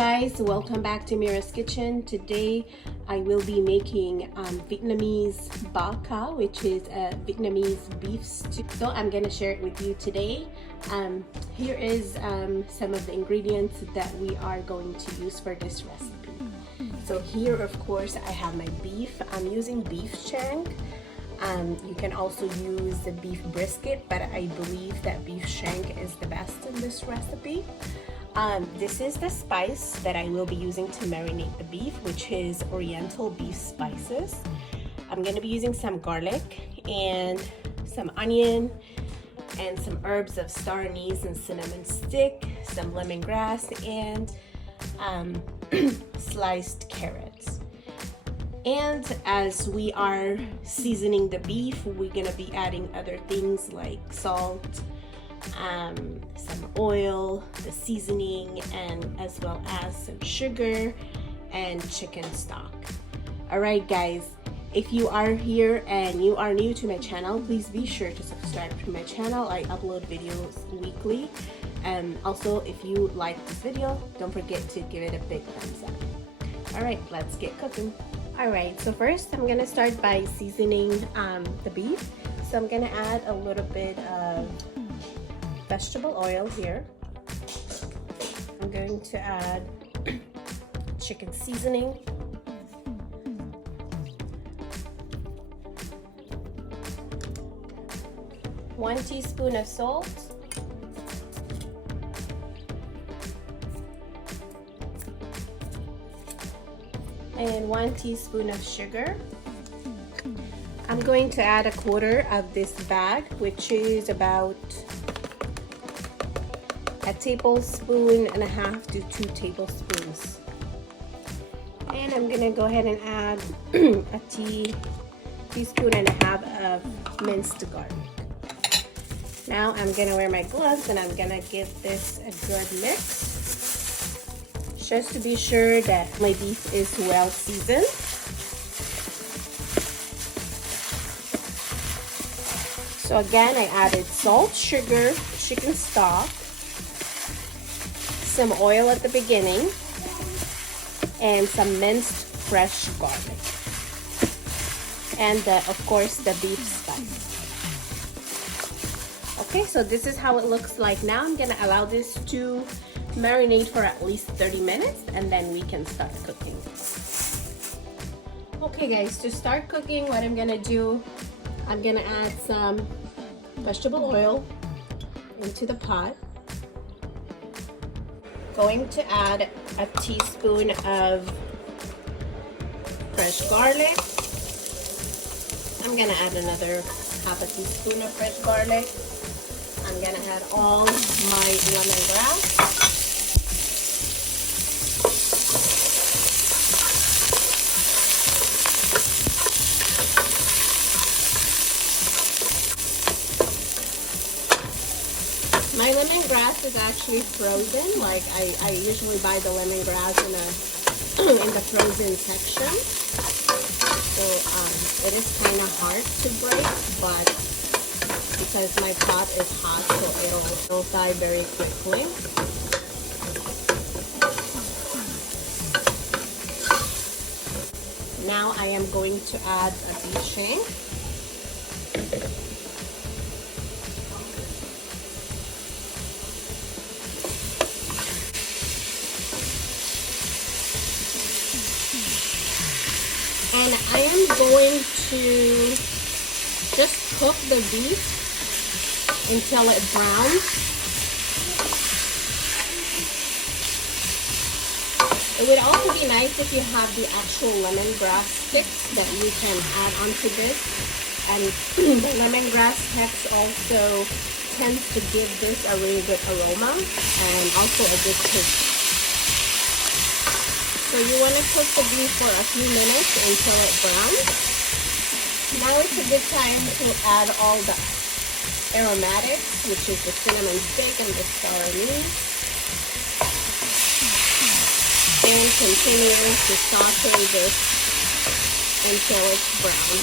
guys, welcome back to Mira's Kitchen. Today I will be making Vietnamese ba ca, which is a Vietnamese beef stew. So I'm gonna share it with you today. Here is some of the ingredients that we are going to use for this recipe. So here, of course, I have my beef. I'm using beef shank. You can also use the beef brisket, but I believe that beef shank is the best in this recipe. This is the spice that I will be using to marinate the beef, which is Oriental beef spices. I'm going to be using some garlic and some onion and some herbs of star anise and cinnamon stick, some lemongrass, and sliced carrots. And as we are seasoning the beef, we're going to be adding other things like salt, some oil, the seasoning, and as well as some sugar and chicken stock. Alright guys, if you are here and you are new to my channel, please be sure to subscribe to my channel. I upload videos weekly. And also, if you like this video, don't forget to give it a big thumbs up. Alright, let's get cooking. Alright, so first I'm gonna start by seasoning the beef. So I'm gonna add a little bit of vegetable oil here. I'm going to add chicken seasoning, one teaspoon of salt, and 1 teaspoon of sugar. I'm going to add a quarter of this bag, which is about a tablespoon and a half to 2 tablespoons. And I'm gonna go ahead and add a teaspoon and a half of minced garlic. Now I'm gonna wear my gloves and I'm gonna give this a good mix, just to be sure that my beef is well seasoned. So again, I added salt, sugar, chicken stock, some oil at the beginning, and some minced fresh garlic, and of course the beef spice. Okay, so this is how it looks like now. I'm gonna allow this to marinate for at least 30 minutes and then we can start cooking. Okay guys, to start cooking, what I'm gonna do, I'm gonna add some vegetable oil into the pot. Going to add a teaspoon of fresh garlic. I'm gonna add another half a teaspoon of fresh garlic. I'm gonna add all my lemongrass. My lemongrass is actually frozen. Like I usually buy the lemongrass in the frozen section. So it is kind of hard to break, but because my pot is hot, so it'll die very quickly. Now I am going to add a beef shank. And I am going to just cook the beef until it browns. It would also be nice if you have the actual lemongrass sticks that you can add onto this. And the lemongrass sticks also tends to give this a really good aroma and also a good taste. So you want to cook the beef for a few minutes until it browns. Now it's a good time to add all the aromatics, which is the cinnamon stick and the star anise, and continue to saute this until it's brown.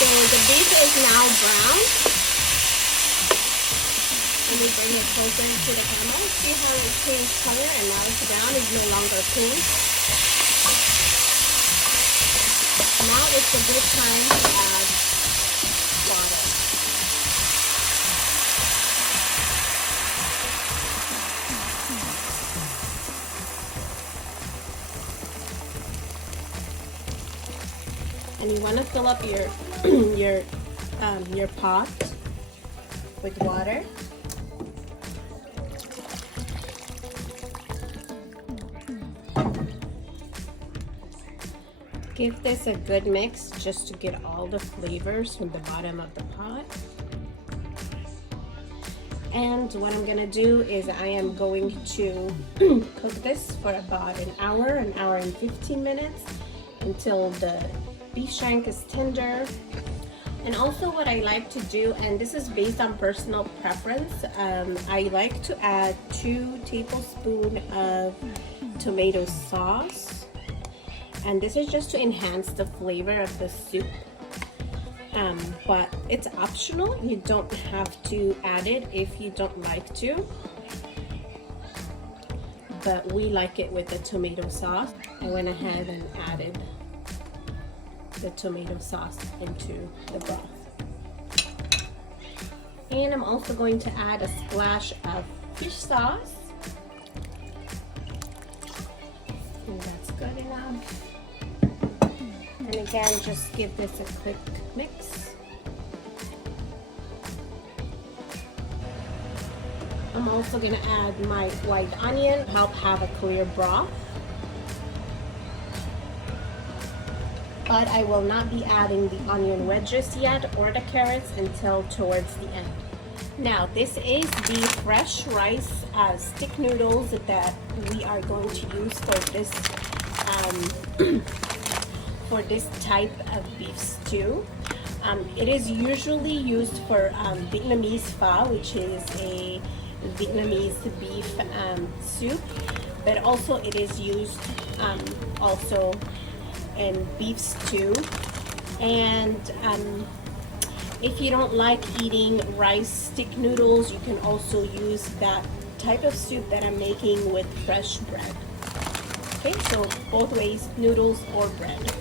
So the beef is now brown. Let me bring it closer to the camera. See how it changed color and now it's brown. It's no longer pink. Now it's a good time to add water. And you want to fill up your pot with water. Give this a good mix just to get all the flavors from the bottom of the pot. And what I'm gonna do is I am going to cook this for about an hour and 15 minutes until the beef shank is tender. And also what I like to do, and this is based on personal preference, I like to add 2 tablespoons of tomato sauce. And this is just to enhance the flavor of the soup. But it's optional. You don't have to add it if you don't like to. But we like it with the tomato sauce. I went ahead and added the tomato sauce into the broth. And I'm also going to add a splash of fish sauce. And that's good enough. And again, just give this a quick mix. I'm also going to add my white onion to help have a clear broth. But I will not be adding the onion wedges yet or the carrots until towards the end. Now this is the fresh rice stick noodles that we are going to use for this type of beef stew. It is usually used for Vietnamese pho, which is a Vietnamese beef soup, but also it is used also in beef stew. And if you don't like eating rice stick noodles, you can also use that type of soup that I'm making with fresh bread. Okay, so both ways, noodles or bread.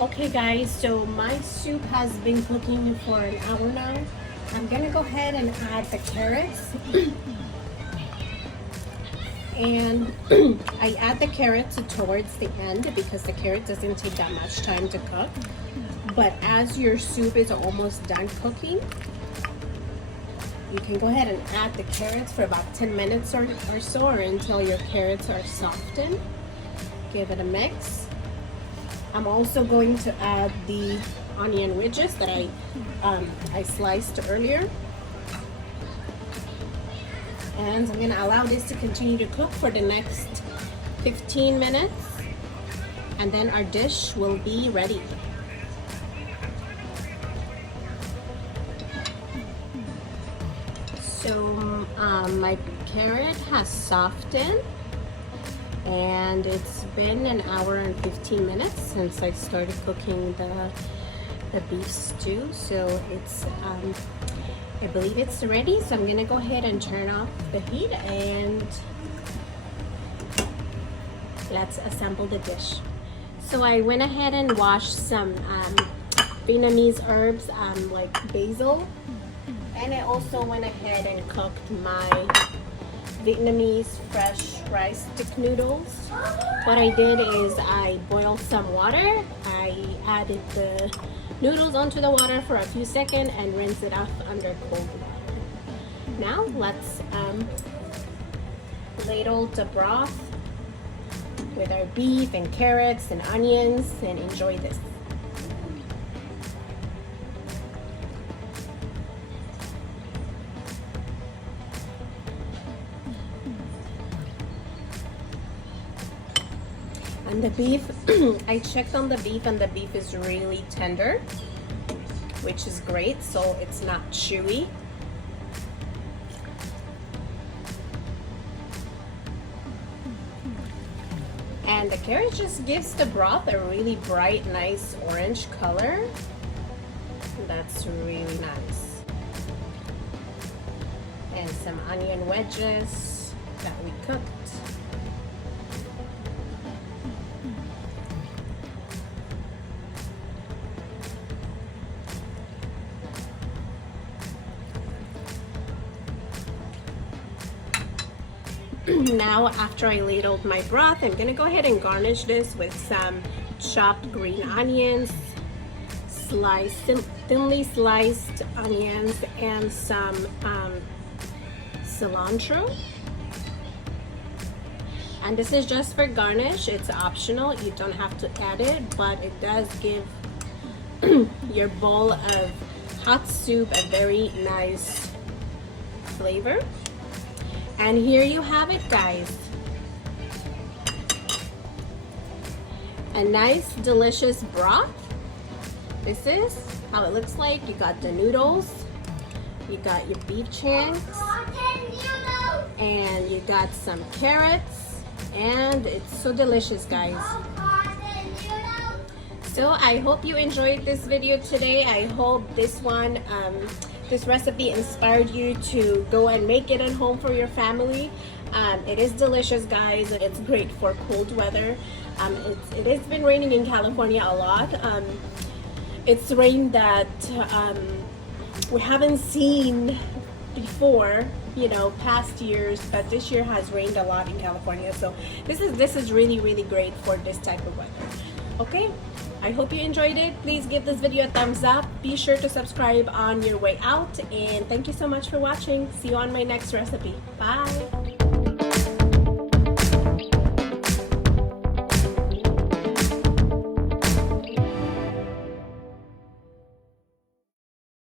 Okay guys, so my soup has been cooking for an hour now. I'm gonna go ahead and add the carrots. And I add the carrots towards the end because the carrot doesn't take that much time to cook. But as your soup is almost done cooking, you can go ahead and add the carrots for about 10 minutes or so, or until your carrots are softened. Give it a mix. I'm also going to add the onion wedges that I sliced earlier. And I'm going to allow this to continue to cook for the next 15 minutes. And then our dish will be ready. So my carrot has softened. And it's been an hour and 15 minutes since I started cooking the beef stew. So it's I believe it's ready, so I'm gonna go ahead and turn off the heat and let's assemble the dish. So I went ahead and washed some Vietnamese herbs like basil, and I also went ahead and cooked my Vietnamese fresh rice stick noodles. What I did is I boiled some water, I added the noodles onto the water for a few seconds and rinse it off under cold water. Now let's ladle the broth with our beef and carrots and onions and enjoy this. And the beef, I checked on the beef and the beef is really tender, which is great, so it's not chewy. And the carrot just gives the broth a really bright, nice orange color. That's really nice. and some onion wedges that we cooked. Now, after I ladled my broth, I'm gonna go ahead and garnish this with some chopped green onions, thinly sliced onions, and some cilantro. And this is just for garnish. It's optional. You don't have to add it, but it does give your bowl of hot soup a very nice flavor. And here you have it, guys. A nice, delicious broth. This is how it looks like. You got the noodles, you got your beef shanks, and you got some carrots, and it's so delicious, guys. So I hope you enjoyed this video today. I hope this recipe inspired you to go and make it at home for your family. It is delicious, guys. It's great for cold weather. It has been raining in California a lot. It's rain that we haven't seen before, you know, past years, but this year has rained a lot in California. So this is really, really great for this type of weather. Okay, I hope you enjoyed it. Please give this video a thumbs up. Be sure to subscribe on your way out, and thank you so much for watching. See you on my next recipe. Bye.